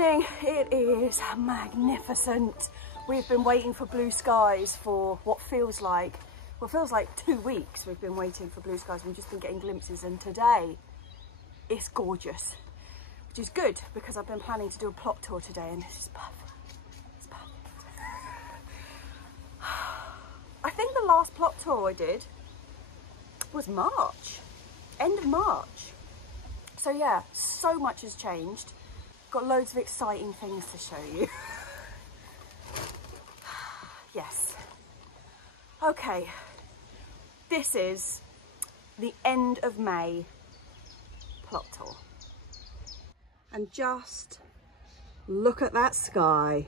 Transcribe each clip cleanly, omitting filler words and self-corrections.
morning. It is magnificent. We've been waiting for blue skies for what feels like, 2 weeks we've been waiting for blue skies. We've just been getting glimpses, and today it's gorgeous, which is good because I've been planning to do a plot tour today, and this is perfect. It's perfect. I think the last plot tour I did was March, end of March. So yeah, so much has changed. Got loads of exciting things to show you. Yes. Okay, this is the end of May plot tour. And just look at that sky.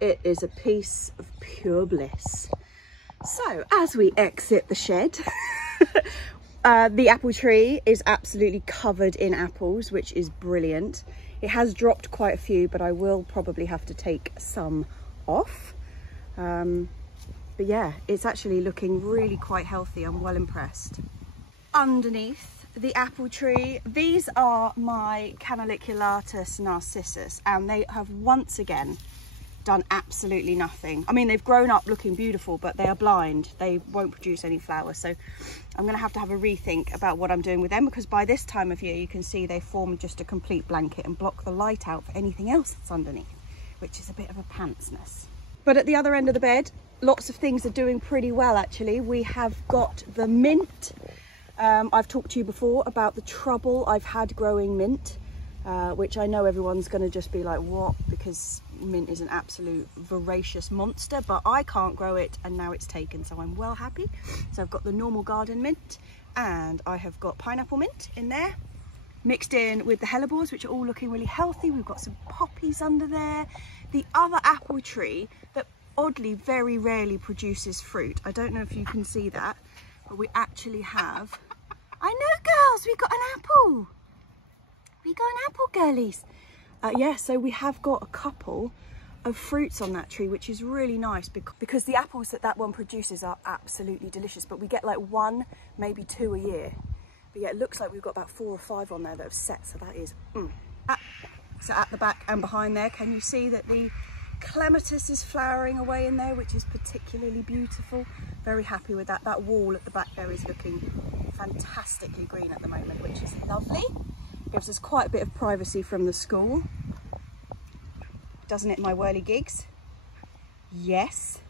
It is a piece of pure bliss. So as we exit the shed, the apple tree is absolutely covered in apples, which is brilliant. It has dropped quite a few, but I will probably have to take some off. But yeah, it's actually looking really quite healthy. I'm well impressed. Underneath the apple tree, these are my Canaliculatus narcissus, and they have once again done absolutely nothing. I mean, they've grown up looking beautiful, but they are blind. They won't produce any flowers. So I'm gonna have to have a rethink about what I'm doing with them, because by this time of year, you can see they form just a complete blanket and block the light out for anything else that's underneath, which is a bit of a pantsness. But at the other end of the bed, lots of things are doing pretty well, actually. We have got the mint. I've talked to you before about the trouble I've had growing mint, which I know everyone's gonna just be like, what? Because mint is an absolute voracious monster, but I can't grow it, and now it's taken, so I'm well happy. So I've got the normal garden mint, and I have got pineapple mint in there, mixed in with the hellebores, which are all looking really healthy. We've got some poppies under there. The other apple tree that oddly very rarely produces fruit, I don't know if you can see that, but we actually have, I know girls, we got an apple. We got an apple, girlies. Yeah, so we have got a couple of fruits on that tree, which is really nice because the apples that one produces are absolutely delicious, but we get like 1, maybe 2 a year. But yeah, it looks like we've got about 4 or 5 on there that have set, so that is So at the back and behind there, can you see that the clematis is flowering away in there, which is particularly beautiful. Very happy with that. That wall at the back there is looking fantastically green at the moment, which is lovely. Gives us quite a bit of privacy from the school. Doesn't it, my whirly gigs? Yes.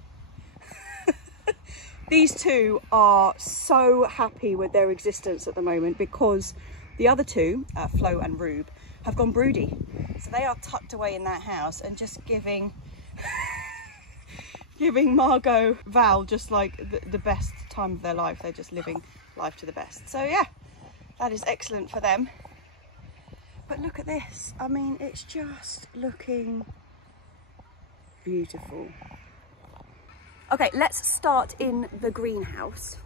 These two are so happy with their existence at the moment because the other two, Flo and Rube, have gone broody. So they are tucked away in that house and just giving Margot, Val, just like the best time of their life. They're just living life to the best. So yeah, that is excellent for them. But look at this. I mean, it's just looking beautiful. Okay, let's start in the greenhouse.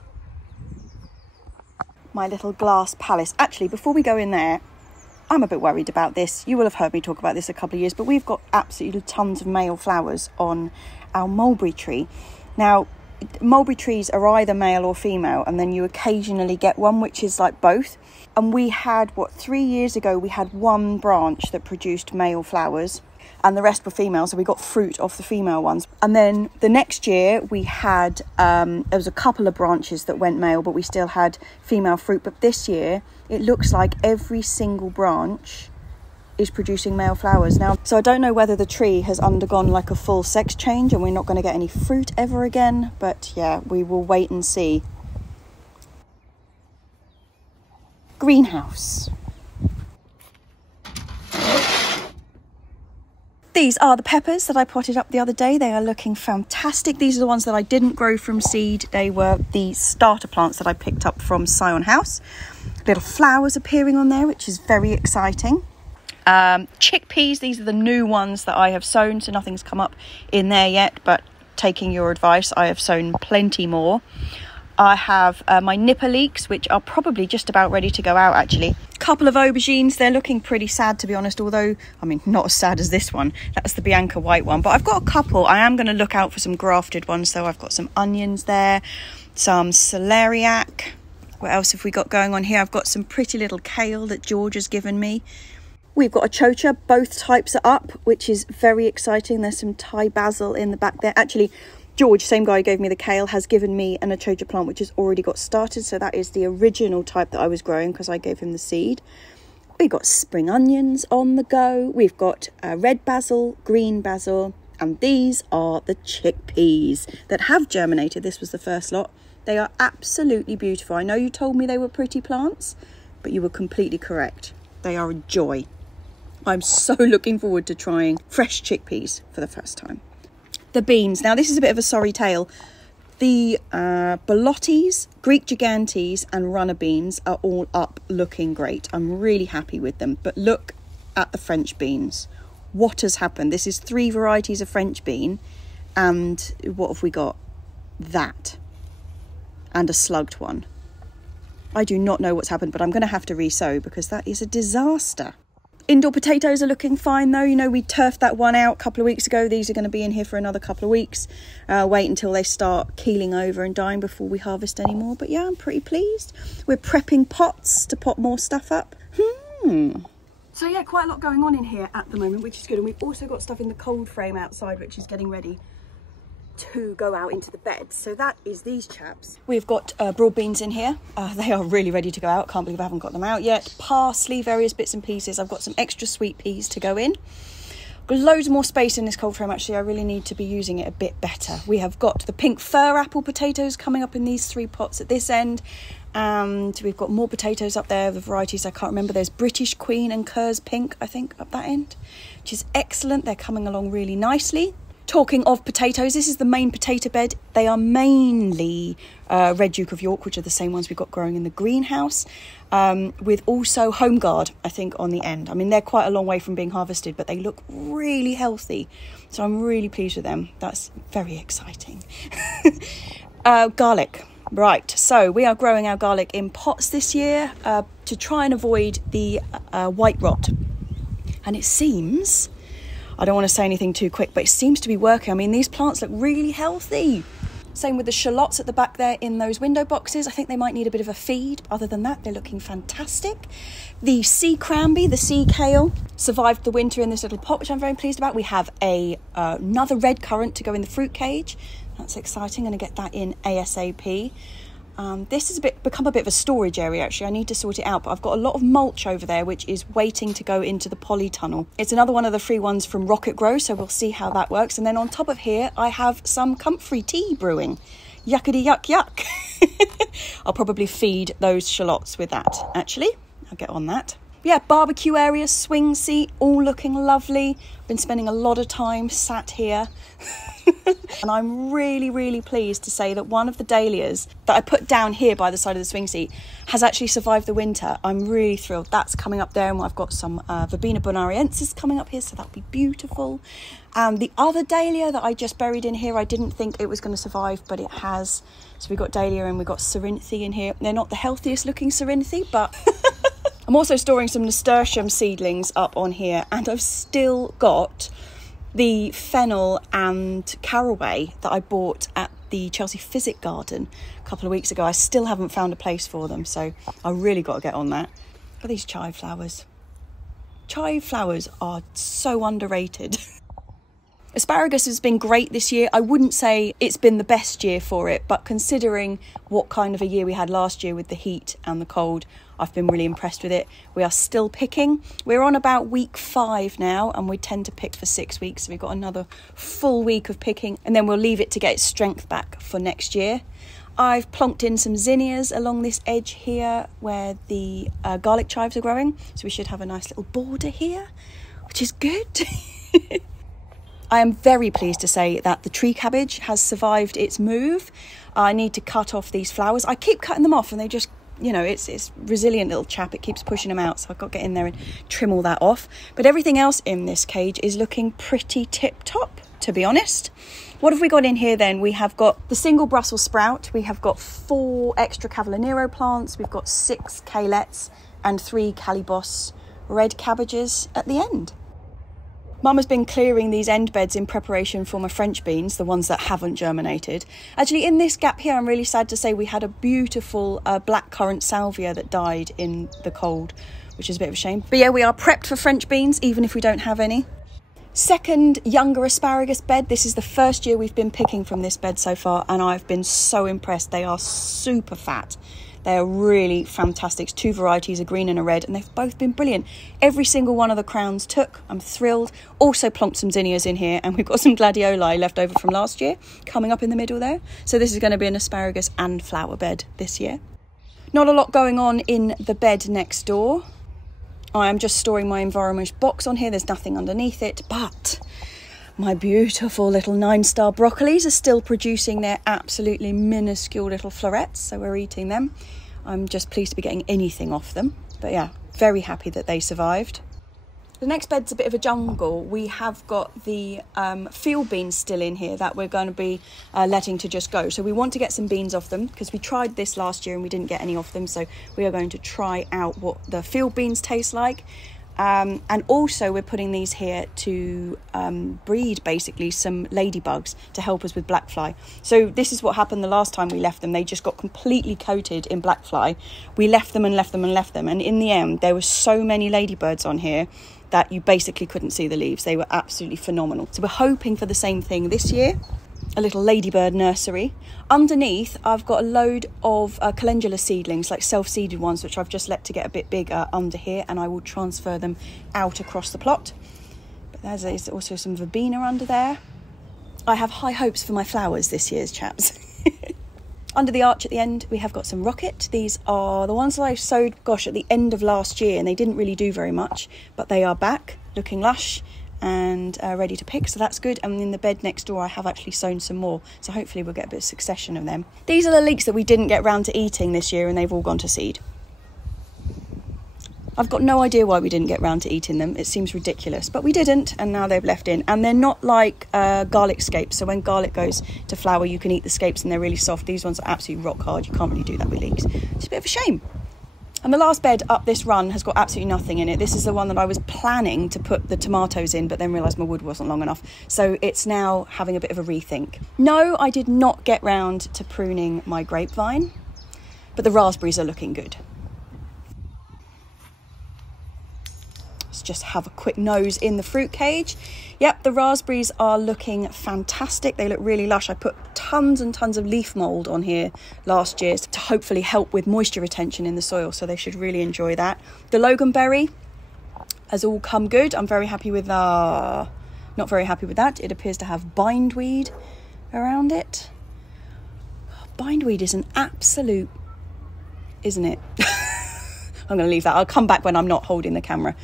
My little glass palace. Actually, before we go in there, I'm a bit worried about this. You will have heard me talk about this a couple of years, but we've got absolutely tons of male flowers on our mulberry tree. Now, mulberry trees are either male or female, and then you occasionally get one which is like both. And we had, 3 years ago, we had one branch that produced male flowers and the rest were female, so we got fruit off the female ones. And then the next year we had, there was a couple of branches that went male, but we still had female fruit. But this year, it looks like every single branch is producing male flowers now. So I don't know whether the tree has undergone like a full sex change and we're not going to get any fruit ever again, but yeah, we will wait and see. Greenhouse. These are the peppers that I potted up the other day. They are looking fantastic. These are the ones that I didn't grow from seed. They were the starter plants that I picked up from Scion House. Little flowers appearing on there, which is very exciting. Chickpeas, these are the new ones that I have sown, so nothing's come up in there yet, but taking your advice, I have sown plenty more. I have my nipper leeks, which are probably just about ready to go out, actually. Couple of aubergines. They're looking pretty sad, to be honest, although, I mean, not as sad as this one. That's the Bianca white one, but I've got a couple. I am going to look out for some grafted ones, so I've got some onions there, some celeriac. What else have we got going on here? I've got some pretty little kale that George has given me. We've got a chocha, both types are up, which is very exciting. There's some Thai basil in the back there. Actually, George, same guy who gave me the kale, has given me an achocha plant which has already got started. So that is the original type that I was growing because I gave him the seed. We've got spring onions on the go. We've got red basil, green basil, and these are the chickpeas that have germinated. This was the first lot. They are absolutely beautiful. I know you told me they were pretty plants, but you were completely correct. They are a joy. I'm so looking forward to trying fresh chickpeas for the first time. The beans. Now, this is a bit of a sorry tale. The Bolotis, Greek Gigantes and runner beans are all up looking great. I'm really happy with them. But look at the French beans. What has happened? This is 3 varieties of French bean. And what have we got? That. And a slugged one. I do not know what's happened, but I'm going to have to re-sow because that is a disaster. Indoor potatoes are looking fine though. You know, we turfed that one out a couple of weeks ago. These are going to be in here for another couple of weeks. Wait until they start keeling over and dying before we harvest anymore. But yeah, I'm pretty pleased. We're prepping pots to pot more stuff up. So yeah, quite a lot going on in here at the moment, which is good. And we've also got stuff in the cold frame outside, which is getting ready to go out into the bed. So that is these chaps. We've got broad beans in here. They are really ready to go out. Can't believe I haven't got them out yet. Parsley, various bits and pieces. I've got some extra sweet peas to go in. Got loads more space in this cold frame. Actually, I really need to be using it a bit better. We have got the pink fir apple potatoes coming up in these 3 pots at this end. And we've got more potatoes up there, the varieties I can't remember. There's British Queen and Kerr's Pink, I think, up that end, which is excellent. They're coming along really nicely. Talking of potatoes, this is the main potato bed. They are mainly Red Duke of York, which are the same ones we've got growing in the greenhouse, with also Home Guard, I think, on the end. I mean, they're quite a long way from being harvested, but they look really healthy. So I'm really pleased with them. That's very exciting. Garlic. Right, so we are growing our garlic in pots this year to try and avoid the white rot. And it seems... I don't want to say anything too quick, but it seems to be working. I mean, these plants look really healthy. Same with the shallots at the back there in those window boxes. I think they might need a bit of a feed. Other than that, they're looking fantastic. The sea cranberry, the sea kale, survived the winter in this little pot, which I'm very pleased about. We have another red currant to go in the fruit cage. That's exciting. I'm going to get that in ASAP. This has become a bit of a storage area, actually. I need to sort it out, but I've got a lot of mulch over there, which is waiting to go into the polytunnel. It's another one of the free ones from Rocket Grow, so we'll see how that works. And then on top of here, I have some comfrey tea brewing. Yuckity yuck yuck. I'll probably feed those shallots with that, actually. I'll get on that. Yeah, barbecue area, swing seat, all looking lovely. Been spending a lot of time sat here. And I'm really, really pleased to say that one of the dahlias that I put down here by the side of the swing seat has actually survived the winter. I'm really thrilled. That's coming up there, and I've got some Verbena bonariensis coming up here, so that'll be beautiful. The other dahlia that I just buried in here, I didn't think it was going to survive, but it has. So we've got dahlia and we've got cerinthe in here. They're not the healthiest looking cerinthe, but... I'm also storing some nasturtium seedlings up on here, and I've still got the fennel and caraway that I bought at the Chelsea Physic Garden a couple of weeks ago. I still haven't found a place for them, so I really got to get on that. Look at these chive flowers. Chive flowers are so underrated. Asparagus has been great this year. I wouldn't say it's been the best year for it, but considering what kind of a year we had last year with the heat and the cold, I've been really impressed with it. We are still picking. We're on about week 5 now, and we tend to pick for 6 weeks. So we've got another full week of picking, and then we'll leave it to get its strength back for next year. I've plonked in some zinnias along this edge here where the garlic chives are growing. So we should have a nice little border here, which is good. I am very pleased to say that the tree cabbage has survived its move. I need to cut off these flowers. I keep cutting them off and they just, you know, it's resilient little chap. It keeps pushing them out, so I've got to get in there and trim all that off. But everything else in this cage is looking pretty tip-top, to be honest. What have we got in here then? We have got the single Brussels sprout. We have got 4 extra Cavallonero plants. We've got 6 kaleets and 3 Calibos red cabbages at the end. Mum has been clearing these end beds in preparation for my French beans, the ones that haven't germinated. Actually, in this gap here, I'm really sad to say we had a beautiful blackcurrant salvia that died in the cold, which is a bit of a shame. But yeah, we are prepped for French beans, even if we don't have any. Second younger asparagus bed. This is the first year we've been picking from this bed so far, and I've been so impressed. They are super fat. They are really fantastic. It's 2 varieties, a green and a red, and they've both been brilliant. Every single one of the crowns took. I'm thrilled. Also plonked some zinnias in here, and we've got some gladioli left over from last year coming up in the middle there. So this is going to be an asparagus and flower bed this year. Not a lot going on in the bed next door. I am just storing my environment box on here. There's nothing underneath it, but my beautiful little 9-star broccolis are still producing their absolutely minuscule little florets, so we're eating them. I'm just pleased to be getting anything off them, but yeah, very happy that they survived. The next bed's a bit of a jungle. We have got the field beans still in here that we're going to be letting to just go. So we want to get some beans off them because we tried this last year and we didn't get any off them. So we are going to try out what the field beans taste like. And also we're putting these here to breed basically some ladybugs to help us with black fly. So this is what happened the last time we left them. They just got completely coated in black fly. We left them and left them and left them. And in the end, there were so many ladybirds on here that you basically couldn't see the leaves. They were absolutely phenomenal. So we're hoping for the same thing this year. A little ladybird nursery. Underneath, I've got a load of calendula seedlings, like self-seeded ones, which I've just let to get a bit bigger under here, and I will transfer them out across the plot. But there's also some verbena under there. I have high hopes for my flowers this year, chaps. Under the arch at the end, we have got some rocket. These are the ones that I sowed, gosh, at the end of last year, and they didn't really do very much, but they are back, looking lush and ready to pick, so that's good. And in the bed next door I have actually sown some more, so hopefully we'll get a bit of succession of them. These are the leeks that we didn't get round to eating this year, and they've all gone to seed. I've got no idea why we didn't get round to eating them. It seems ridiculous, but we didn't, and now they've left in. And they're not like garlic scapes, so when garlic goes to flower you can eat the scapes and they're really soft. These ones are absolutely rock hard. You can't really do that with leeks. It's a bit of a shame. And the last bed up this run has got absolutely nothing in it. This is the one that I was planning to put the tomatoes in, but then realised my wood wasn't long enough. So it's now having a bit of a rethink. No, I did not get round to pruning my grapevine, but the raspberries are looking good. Let's just have a quick nose in the fruit cage. Yep, the raspberries are looking fantastic. They look really lush. I put tons and tons of leaf mould on here last year to hopefully help with moisture retention in the soil, so they should really enjoy that. The loganberry has all come good. I'm very happy with not very happy with that. It appears to have bindweed around it. Bindweed is an absolute, isn't it? I'm going to leave that. I'll come back when I'm not holding the camera.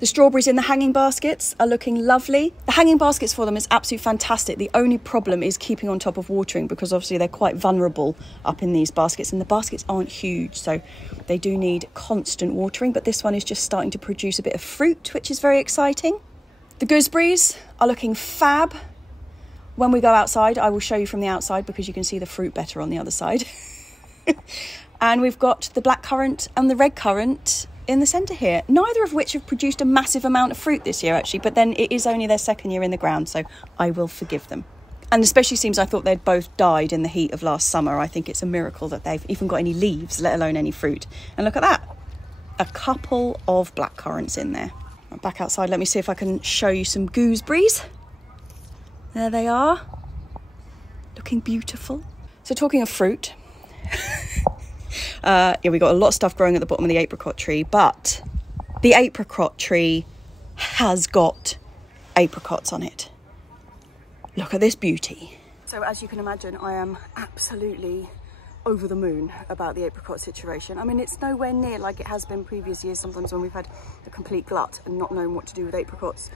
The strawberries in the hanging baskets are looking lovely. The hanging baskets for them is absolutely fantastic. The only problem is keeping on top of watering, because obviously they're quite vulnerable up in these baskets, and the baskets aren't huge, so they do need constant watering. But this one is just starting to produce a bit of fruit, which is very exciting. The gooseberries are looking fab. When we go outside, I will show you from the outside because you can see the fruit better on the other side. And we've got the blackcurrant and the red currant in the centre here, neither of which have produced a massive amount of fruit this year actually, but then it is only their second year in the ground, so I will forgive them. And especially seems I thought they'd both died in the heat of last summer. I think it's a miracle that they've even got any leaves, let alone any fruit. And look at that, a couple of blackcurrants in there. Right, back outside, let me see if I can show you some gooseberries. There they are, looking beautiful. So talking of fruit, yeah, we got a lot of stuff growing at the bottom of the apricot tree, but the apricot tree has got apricots on it. Look at this beauty. So as you can imagine, I am absolutely over the moon about the apricot situation. I mean, it's nowhere near like it has been previous years, sometimes when we've had a complete glut and not known what to do with apricots,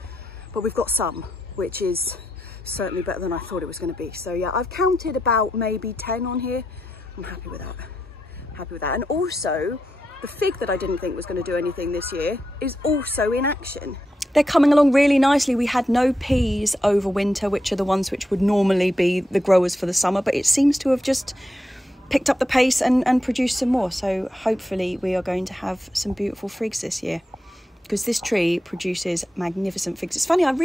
but we've got some, which is certainly better than I thought it was going to be. So yeah, I've counted about maybe 10 on here. I'm happy with that. Happy with that. And also the fig that I didn't think was going to do anything this year is also in action. They're coming along really nicely. We had no peas over winter, which are the ones which would normally be the growers for the summer, but it seems to have just picked up the pace and produced some more. So hopefully we are going to have some beautiful figs this year, because this tree produces magnificent figs. It's funny, I've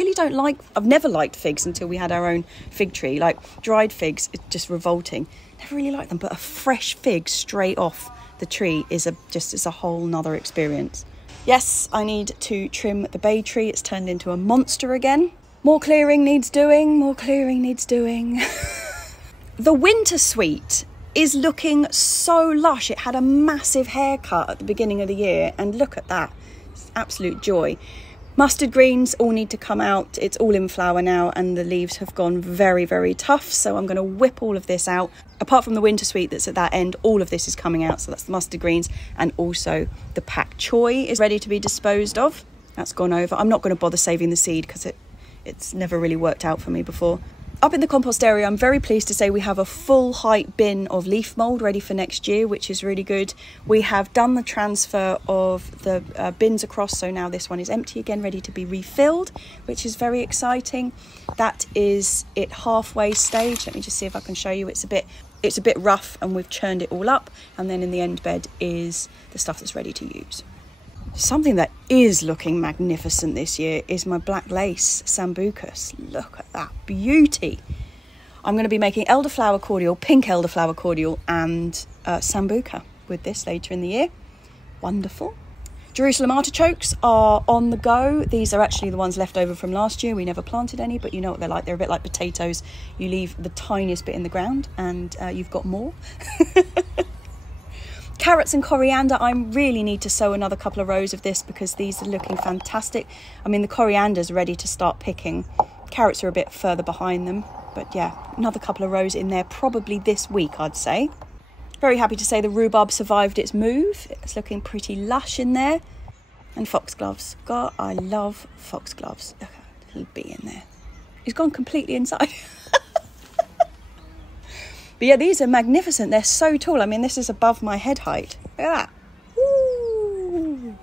never liked figs until we had our own fig tree. Like dried figs, it's just revolting. Never really liked them, but a fresh fig straight off the tree is it's a whole nother experience. Yes, I need to trim the bay tree. It's turned into a monster again. More clearing needs doing, more clearing needs doing. The winter suite is looking so lush. It had a massive haircut at the beginning of the year, and look at that. It's absolute joy. Mustard greens all need to come out. It's all in flower now, and the leaves have gone very, very tough. So I'm going to whip all of this out. Apart from the winter suite that's at that end, all of this is coming out. So that's the mustard greens, and also the pak choi is ready to be disposed of. That's gone over. I'm not going to bother saving the seed because it's never really worked out for me before. Up in the compost area, I'm very pleased to say we have a full height bin of leaf mould ready for next year, which is really good. We have done the transfer of the bins across, so now this one is empty again, ready to be refilled, which is very exciting. That is it halfway stage. Let me just see if I can show you. It's a bit rough, and we've churned it all up, and then in the end bed is the stuff that's ready to use. Something that is looking magnificent this year is my black lace sambucus. Look at that beauty. I'm going to be making elderflower cordial, pink elderflower cordial, and sambuca with this later in the year. Wonderful. Jerusalem artichokes are on the go. These are actually the ones left over from last year. We never planted any, but you know what they're like. They're a bit like potatoes. You leave the tiniest bit in the ground and you've got more. Carrots and coriander, I really need to sow another couple of rows of this because these are looking fantastic. I mean, the coriander's ready to start picking. Carrots are a bit further behind them. But yeah, another couple of rows in there probably this week, I'd say. Very happy to say the rhubarb survived its move. It's looking pretty lush in there. And foxgloves. God, I love foxgloves. Look at that little bee in there. He's gone completely inside. But yeah, these are magnificent. They're so tall. I mean, this is above my head height. Look at that. Ooh.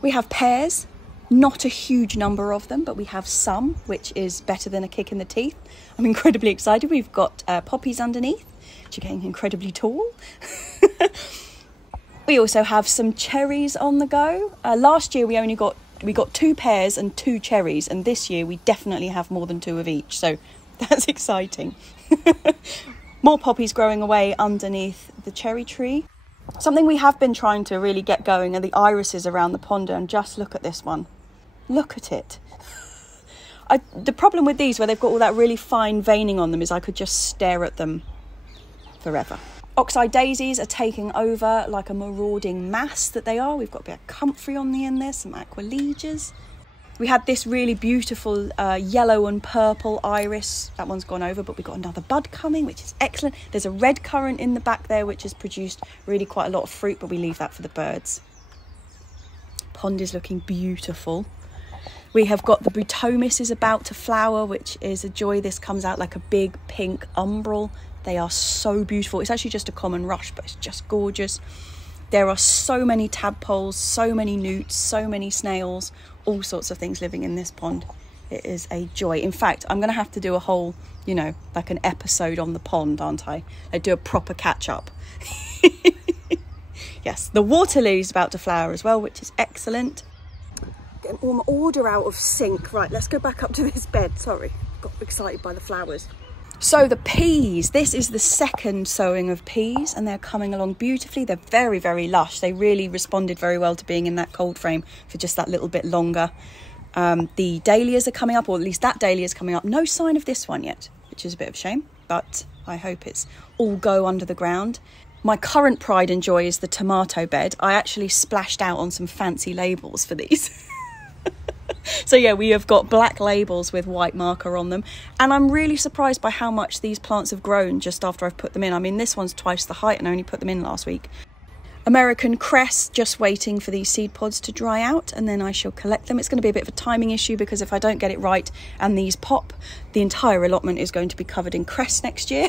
We have pears. Not a huge number of them, but we have some, which is better than a kick in the teeth. I'm incredibly excited. We've got poppies underneath, which are getting incredibly tall. We also have some cherries on the go. Last year we got 2 pears and 2 cherries, and this year we definitely have more than 2 of each. So that's exciting. More poppies growing away underneath the cherry tree. Something we have been trying to really get going are the irises around the pond, and just look at this one. Look at it. The problem with these, where they've got all that really fine veining on them, is I could just stare at them forever. Oxeye daisies are taking over like a marauding mass that they are. We've got a bit of comfrey on the end there, some aqualegias. We had this really beautiful yellow and purple iris. That one's gone over, but we've got another bud coming, which is excellent. There's a red currant in the back there, which has produced really quite a lot of fruit, but we leave that for the birds. Pond is looking beautiful. We have got the butomis is about to flower, which is a joy. This comes out like a big pink umbral. They are so beautiful. It's actually just a common rush, but it's just gorgeous. There are so many tadpoles, so many newts, so many snails, all sorts of things living in this pond. It is a joy. In fact, I'm going to have to do a whole, you know, like an episode on the pond, aren't I? I do a proper catch up. Yes, the water lily is about to flower as well, which is excellent. Getting all my order out of sync. Right, let's go back up to this bed. Sorry, got excited by the flowers. So the peas, this is the second sowing of peas, and they're coming along beautifully. They're very, very lush. They really responded very well to being in that cold frame for just that little bit longer. The dahlias are coming up, or at least that dahlia is coming up. No sign of this one yet, which is a bit of a shame, but I hope it's all go under the ground. My current pride and joy is the tomato bed. I actually splashed out on some fancy labels for these. So yeah, we have got black labels with white marker on them, and I'm really surprised by how much these plants have grown just after I've put them in. I mean, this one's twice the height and I only put them in last week. American cress, just waiting for these seed pods to dry out, and then I shall collect them. It's going to be a bit of a timing issue, because if I don't get it right and these pop, the entire allotment is going to be covered in cress next year.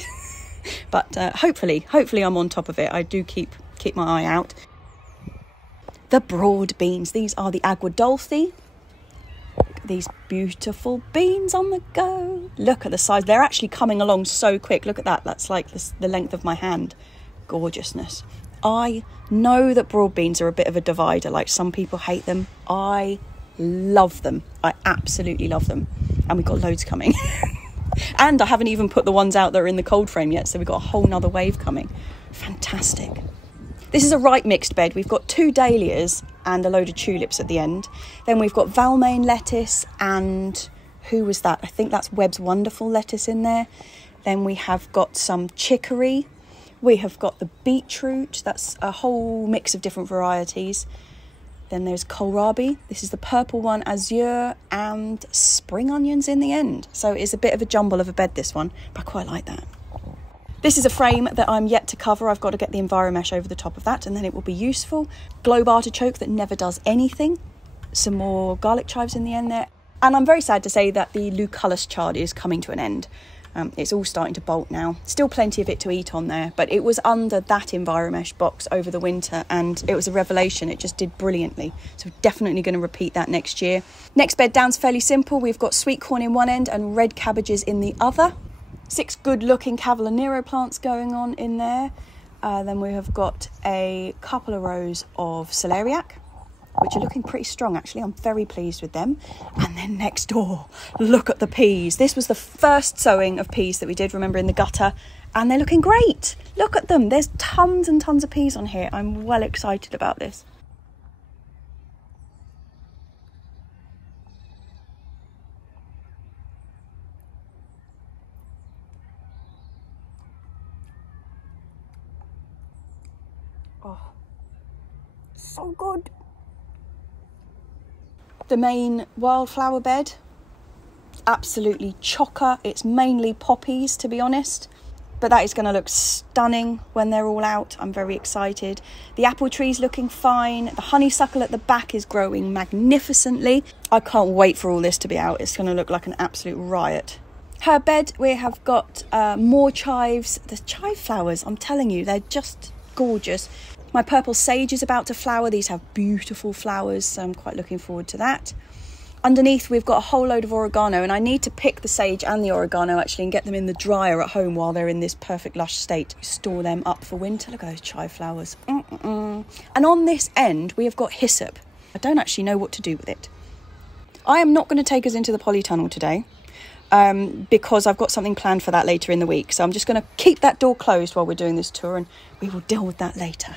But hopefully I'm on top of it. I do keep my eye out. The broad beans, these are the aguadulce. These beautiful beans on the go. Look at the size. They're actually coming along so quick. Look at that. That's like the length of my hand. Gorgeousness. I know that broad beans are a bit of a divider. Like, some people hate them. I love them. I absolutely love them. And we've got loads coming. And I haven't even put the ones out that are in the cold frame yet. So we've got a whole nother wave coming. Fantastic. This is a right mixed bed. We've got 2 dahlias and a load of tulips at the end. Then we've got Valmain lettuce and who was that? I think that's Webb's Wonderful lettuce in there. Then we have got some chicory. We have got the beetroot. That's a whole mix of different varieties. Then there's kohlrabi. This is the purple one, azure, and spring onions in the end. So it's a bit of a jumble of a bed, this one, but I quite like that. This is a frame that I'm yet to cover. I've got to get the EnviroMesh over the top of that and then it will be useful. Globe artichoke that never does anything. Some more garlic chives in the end there. And I'm very sad to say that the Lucullus chard is coming to an end. It's all starting to bolt now. Still plenty of it to eat on there, but it was under that EnviroMesh box over the winter and it was a revelation. It just did brilliantly. So definitely going to repeat that next year. Next bed down's fairly simple. We've got sweet corn in one end and red cabbages in the other. 6 good looking Cavalla Nero plants going on in there. Then we have got a couple of rows of celeriac, which are looking pretty strong actually. I'm very pleased with them. And then next door, look at the peas. This was the first sowing of peas that we did, remember, in the gutter, and they're looking great. Look at them. There's tons and tons of peas on here. I'm well excited about this. Oh, so good. The main wildflower bed, absolutely chocker. It's mainly poppies, to be honest, but that is going to look stunning when they're all out. I'm very excited. The apple tree's looking fine. The honeysuckle at the back is growing magnificently. I can't wait for all this to be out. It's going to look like an absolute riot. Her bed, we have got more chives. The chive flowers, I'm telling you, they're just gorgeous. My purple sage is about to flower. These have beautiful flowers, so I'm quite looking forward to that. Underneath, we've got a whole load of oregano, and I need to pick the sage and the oregano actually and get them in the dryer at home while they're in this perfect lush state. Store them up for winter. Look at those chive flowers. And on this end, we have got hyssop. I don't actually know what to do with it. I am not going to take us into the polytunnel today. Because I've got something planned for that later in the week. So I'm just going to keep that door closed while we're doing this tour and we will deal with that later.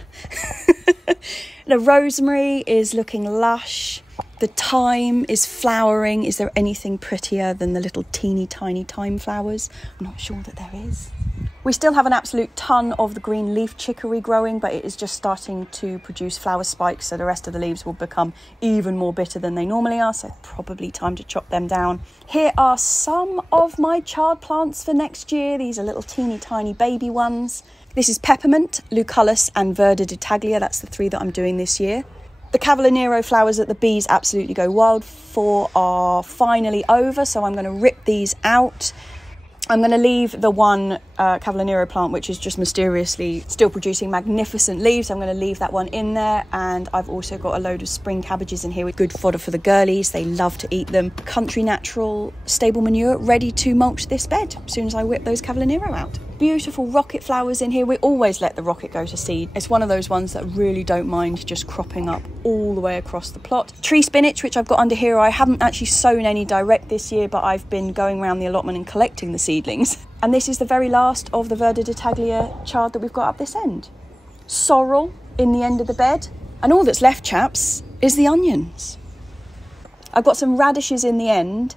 The rosemary is looking lush. The thyme is flowering. Is there anything prettier than the little teeny tiny thyme flowers? I'm not sure that there is. We still have an absolute ton of the green leaf chicory growing, but it is just starting to produce flower spikes, so the rest of the leaves will become even more bitter than they normally are, so probably time to chop them down. Here are some of my chard plants for next year. These are little teeny tiny baby ones. This is peppermint, Lucullus and Verde di Taglia. That's the 3 that I'm doing this year. The Cavalla Nero flowers that the bees absolutely go wild for are finally over, so I'm going to rip these out. I'm going to leave the one Cavalla Nero plant which is just mysteriously still producing magnificent leaves. I'm going to leave that one in there, and I've also got a load of spring cabbages in here with good fodder for the girlies. They love to eat them. Country natural stable manure ready to mulch this bed as soon as I whip those Cavalla Nero out. Beautiful rocket flowers in here. We always let the rocket go to seed. It's one of those ones that really don't mind just cropping up all the way across the plot. Tree spinach, which I've got under here. I haven't actually sown any direct this year, but I've been going around the allotment and collecting the seedlings. And this is the very last of the Verde di Taglia chard that we've got up this end. Sorrel in the end of the bed. And all that's left, chaps, is the onions. I've got some radishes in the end,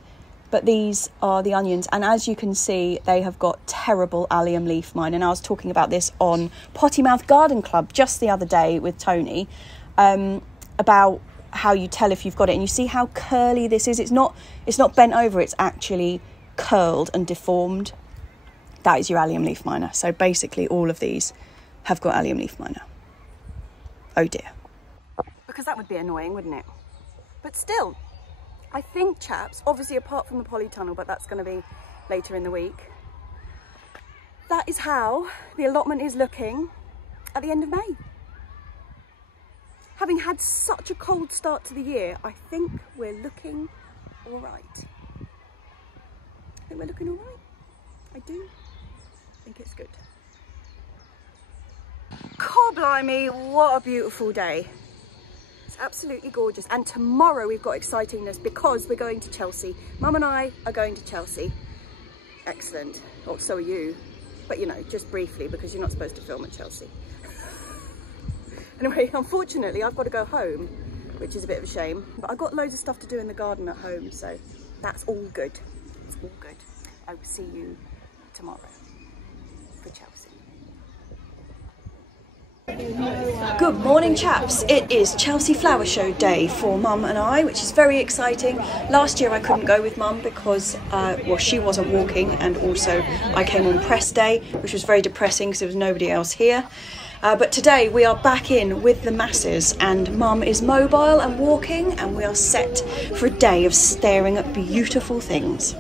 but these are the onions, and as you can see, they have got terrible allium leaf mine. And I was talking about this on Potty Mouth Garden Club just the other day with Tony, about how you tell if you've got it. And you see how curly this is. It's not bent over, it's actually curled and deformed. That is your allium leaf miner. So basically all of these have got allium leaf miner. Oh dear. Because that would be annoying, wouldn't it? But still, I think, chaps, obviously apart from the polytunnel, but that's going to be later in the week, that is how the allotment is looking at the end of May. Having had such a cold start to the year, I think we're looking all right. I think we're looking all right. I do think it's good. God blimey, what a beautiful day. Absolutely gorgeous. And tomorrow we've got excitingness because we're going to Chelsea. Mum and I are going to Chelsea. Excellent. Oh, so are you. But you know, just briefly, because you're not supposed to film at Chelsea. Anyway, unfortunately I've got to go home, which is a bit of a shame, but I've got loads of stuff to do in the garden at home, so that's all good. It's all good. I will see you tomorrow for Chelsea. Good morning, chaps. It is Chelsea Flower Show day for Mum and I, which is very exciting. Last year I couldn't go with Mum because well, she wasn't walking, and also I came on press day, which was very depressing because there was nobody else here. But today we are back in with the masses, and Mum is mobile and walking, and we are set for a day of staring at beautiful things.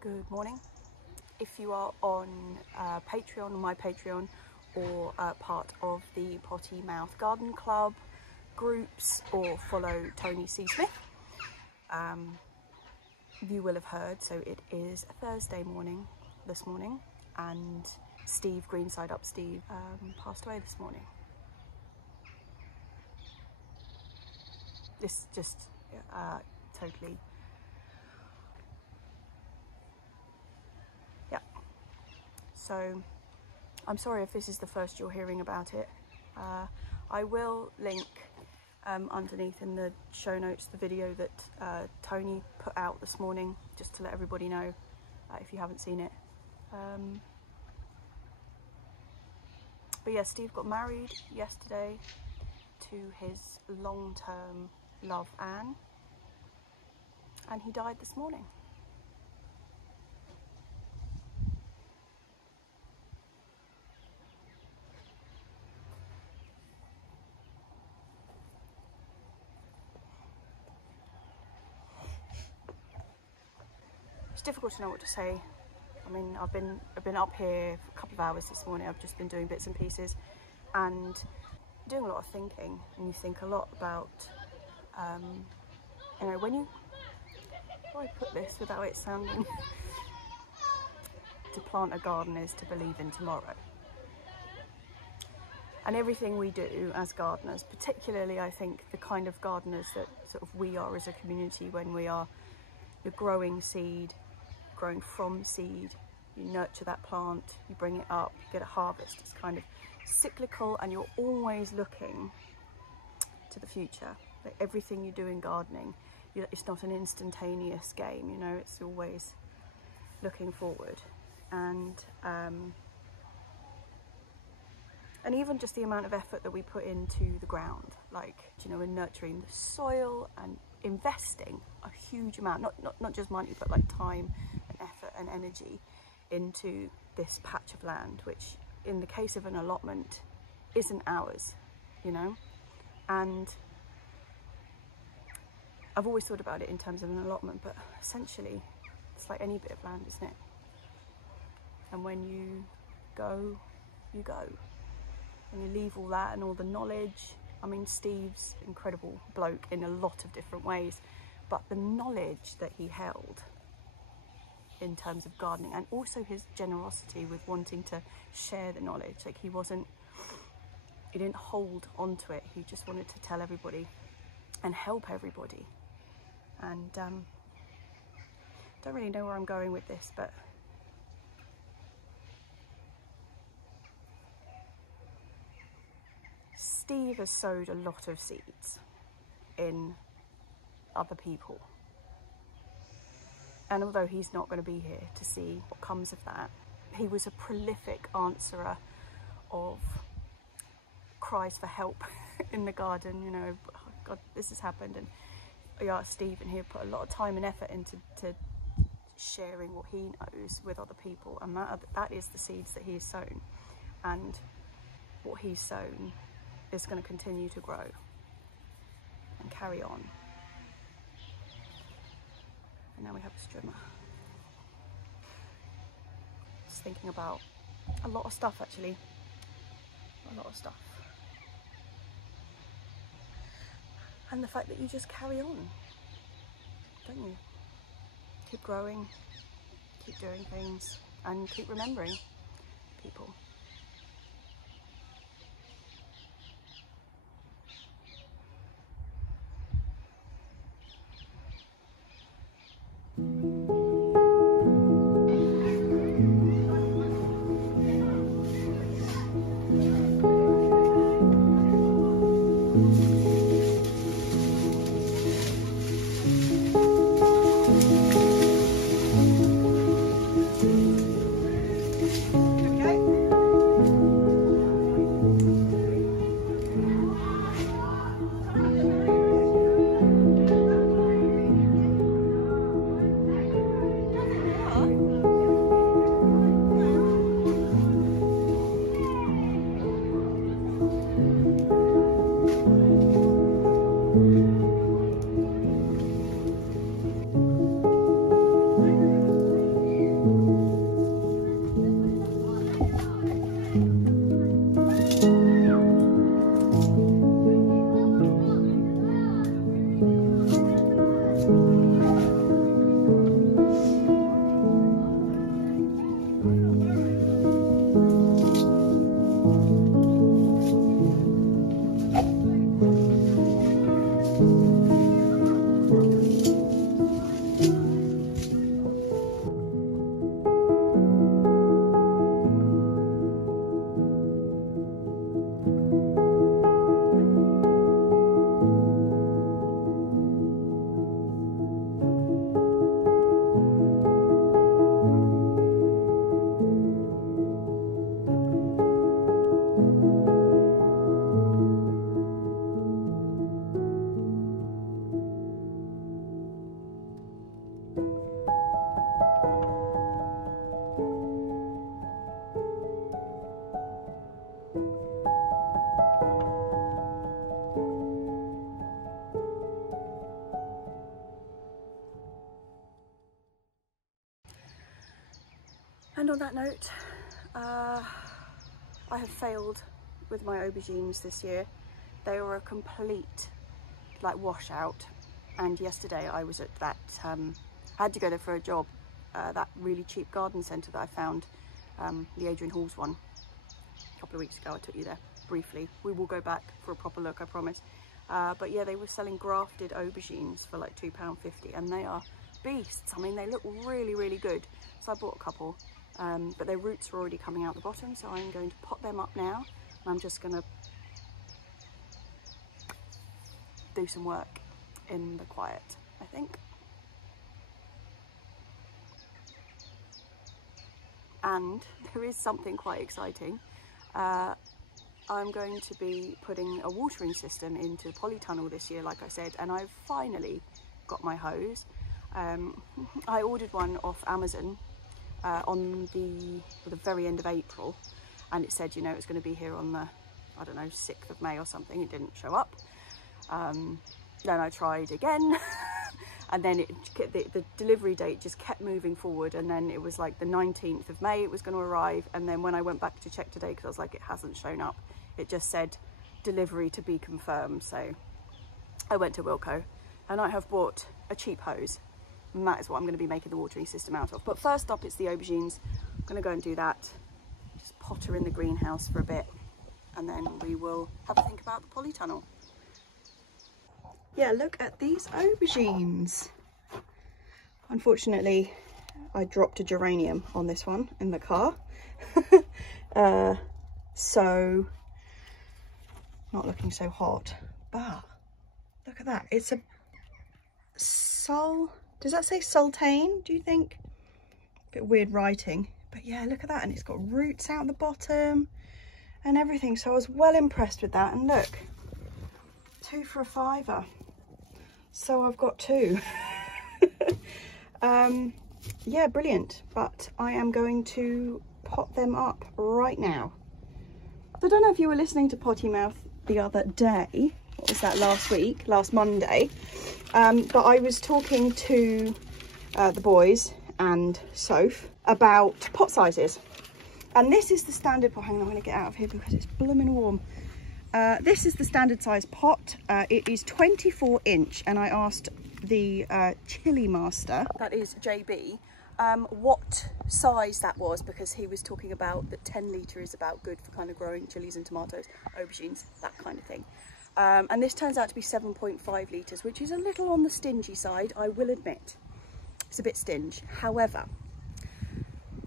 Good morning. If you are on Patreon, my Patreon, or part of the Potty Mouth Garden Club groups, or follow Tony C. Smith, you will have heard, so it is Thursday morning this morning, and Steve, Greenside Up Steve, passed away this morning. This just totally, yeah. So I'm sorry if this is the first you're hearing about it. I will link underneath in the show notes the video that Tony put out this morning, just to let everybody know if you haven't seen it. But yeah, Steve got married yesterday to his long-term love, Anne, and he died this morning. it's difficult to know what to say. I mean, I've been up here for a couple of hours this morning. I've just been doing bits and pieces and doing a lot of thinking, and you think a lot about, you know, when you, how do I put this without it sounding, to plant a garden is to believe in tomorrow. And everything we do as gardeners, particularly I think the kind of gardeners that sort of we are as a community, when you're growing seed, growing from seed, you nurture that plant, you bring it up, you get a harvest. It's kind of cyclical, and you're always looking to the future. Like everything you do in gardening, it's not an instantaneous game, you know, it's always looking forward. And even just the amount of effort that we put into the ground, like, you know, in nurturing the soil and investing a huge amount, not just money, but like time and effort and energy into this patch of land, which in the case of an allotment isn't ours, you know. And I've always thought about it in terms of an allotment, but essentially it's like any bit of land, isn't it? And when you go, you go. And you leave all that and all the knowledge. I mean, Steve's an incredible bloke in a lot of different ways, but the knowledge that he held in terms of gardening, and also his generosity with wanting to share the knowledge. Like he didn't hold onto it. He just wanted to tell everybody and help everybody. And don't really know where I'm going with this, but Steve has sowed a lot of seeds in other people. And although he's not going to be here to see what comes of that, he was a prolific answerer of cries for help in the garden, you know, oh God, this has happened. And I asked Steve, and he put a lot of time and effort into sharing what he knows with other people. And that is the seeds that he's sown. And what he's sown is going to continue to grow and carry on. And now we have a strimmer. Just thinking about a lot of stuff, actually. A lot of stuff. And the fact that you just carry on, don't you? Keep growing, keep doing things, and keep remembering people. Okay. And on that note, I have failed with my aubergines this year. They were a complete like washout, and yesterday I was at that, I had to go there for a job, that really cheap garden centre that I found, the Adrian Halls one, a couple of weeks ago. I took you there briefly. We will go back for a proper look, I promise. But yeah, they were selling grafted aubergines for like £2.50, and they are beasts. I mean, they look really, really good. So I bought a couple, but their roots are already coming out the bottom, so I'm going to pot them up now. And I'm just going to do some work in the quiet, I think. And there is something quite exciting. I'm going to be putting a watering system into the polytunnel this year, like I said, and I've finally got my hose. I ordered one off Amazon on the very end of April, and it said, you know, it's going to be here on the, I don't know, 6th of May or something. It didn't show up. Then I tried again, and then the delivery date just kept moving forward, and then it was like the 19th of May it was going to arrive, and then when I went back to check today, because I was like, it hasn't shown up, it just said delivery to be confirmed. So I went to Wilko, and I have bought a cheap hose, and that is what I'm going to be making the watering system out of. But first up, it's the aubergines. I'm going to go and do that, just potter in the greenhouse for a bit, and then we will have a think about the polytunnel. Yeah, look at these aubergines. Unfortunately, I dropped a geranium on this one in the car. So, not looking so hot. But, look at that. It's a does that say sultane, do you think? A bit weird writing. But yeah, look at that. And it's got roots out the bottom and everything. So I was well impressed with that. And look, 2 for a £5. So I've got 2. Yeah, brilliant. But I am going to pot them up right now. I don't know if you were listening to Potty Mouth the other day. What was that, last Monday? But I was talking to the boys and Soph about pot sizes. And this is the standard pot. Hang on, I'm going to get out of here because it's blooming warm. This is the standard size pot. It is 24 inch, and I asked the chili master, that is JB, what size that was, because he was talking about that 10 litre is about good for kind of growing chilies and tomatoes, aubergines, that kind of thing. And this turns out to be 7.5 litres, which is a little on the stingy side, I will admit. It's a bit stingy. However,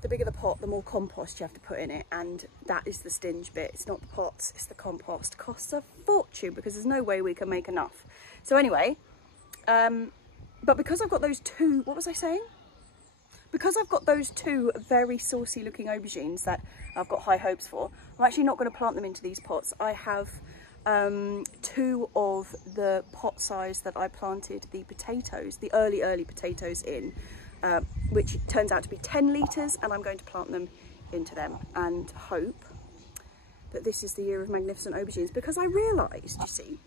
the bigger the pot, the more compost you have to put in it, and that is the stinge bit. It's not the pots, it's the compost. Costs a fortune because there's no way we can make enough. So anyway, but because I've got those 2, what was I saying? Because I've got those 2 very saucy looking aubergines that I've got high hopes for, I'm actually not going to plant them into these pots. I have 2 of the pot size that I planted the potatoes, the early potatoes in, which turns out to be 10 litres, and I'm going to plant them into them and hope that this is the year of magnificent aubergines, because I realised, you see,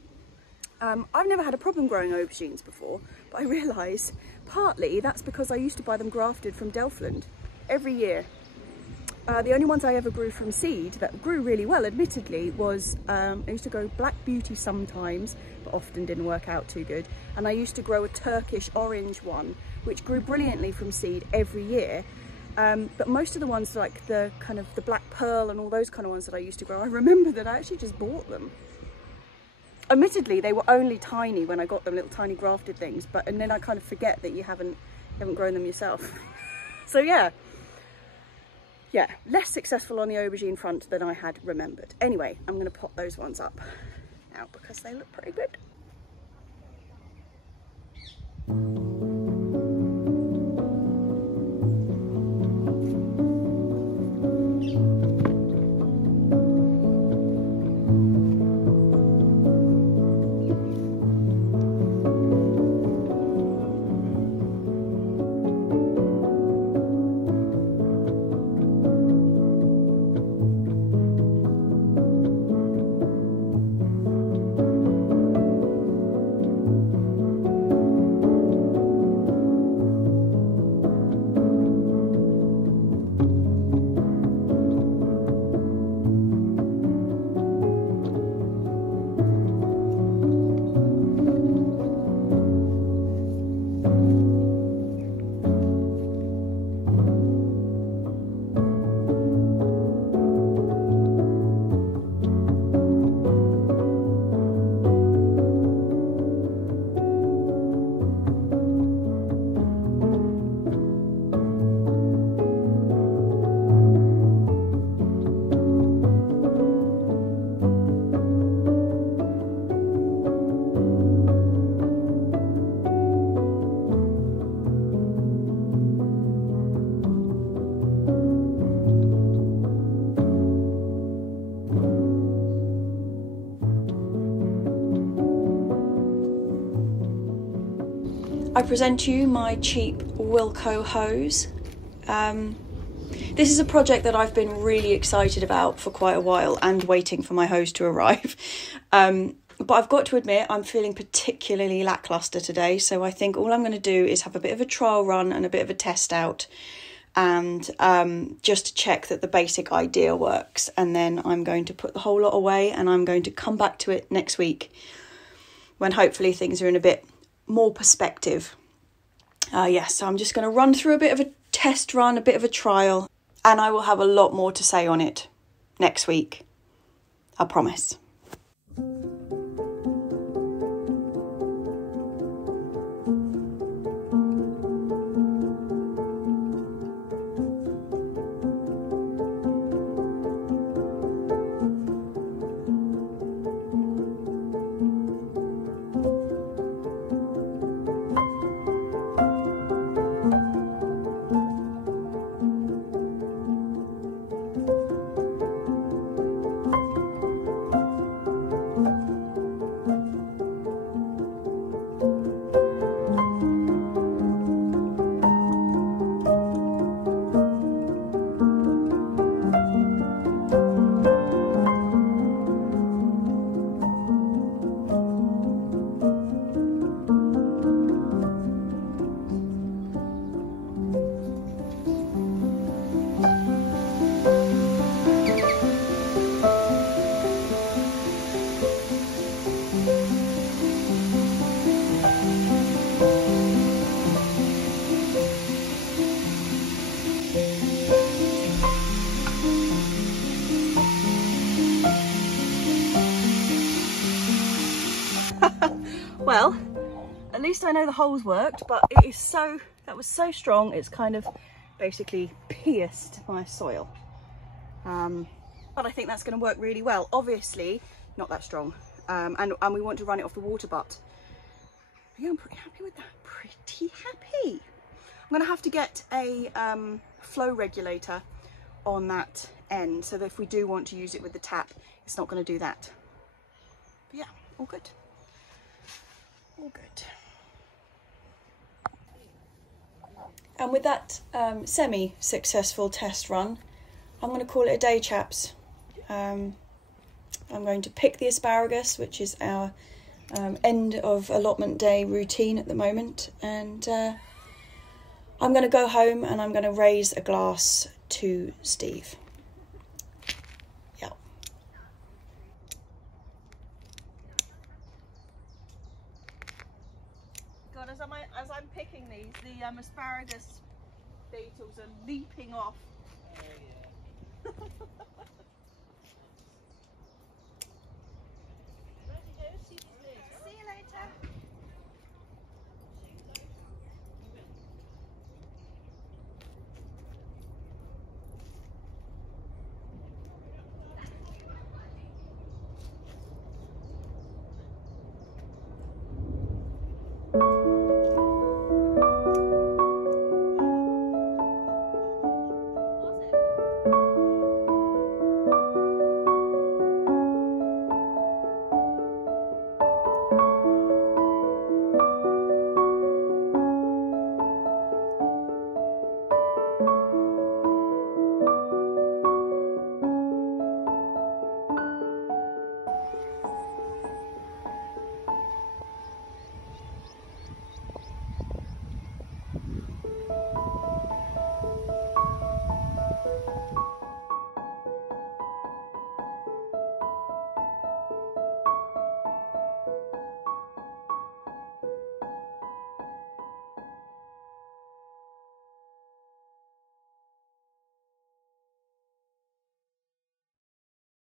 I've never had a problem growing aubergines before, but I realise partly that's because I used to buy them grafted from Delftland every year. The only ones I ever grew from seed that grew really well, admittedly, was I used to grow Black Beauty sometimes, but often didn't work out too good. And I used to grow a Turkish orange one, which grew brilliantly from seed every year. But most of the ones, like the kind of the Black Pearl and all those kind of ones that I used to grow, I remember that I actually just bought them. Admittedly, they were only tiny when I got them, little tiny grafted things, and then I kind of forget that you haven't grown them yourself. So yeah, less successful on the aubergine front than I had remembered. Anyway, I'm going to pot those ones up now because they look pretty good. I present to you my cheap Wilko hose. This is a project that I've been really excited about for quite a while and waiting for my hose to arrive. But I've got to admit, I'm feeling particularly lackluster today. So I think all I'm going to do is have a bit of a trial run and a bit of a test out, and just to check that the basic idea works. And then I'm going to put the whole lot away, and I'm going to come back to it next week when hopefully things are in a bit more perspective. Yes, so I'm just going to run through a bit of a test run, a bit of a trial, and I will have a lot more to say on it next week. I promise. Well, at least I know the holes worked, but that was so strong, it's kind of basically pierced my soil. But I think that's going to work really well. Obviously, not that strong. And we want to run it off the water butt. Yeah, I'm pretty happy with that. Pretty happy. I'm going to have to get a flow regulator on that end, so that if we do want to use it with the tap, it's not going to do that. But yeah, all good. All good. And with that semi-successful test run, I'm going to call it a day, chaps. I'm going to pick the asparagus, which is our end of allotment day routine at the moment, and I'm going to go home and I'm going to raise a glass to Steve. Yeah. God, as I'm picking these, the asparagus beetles are leaping off. Oh, yeah.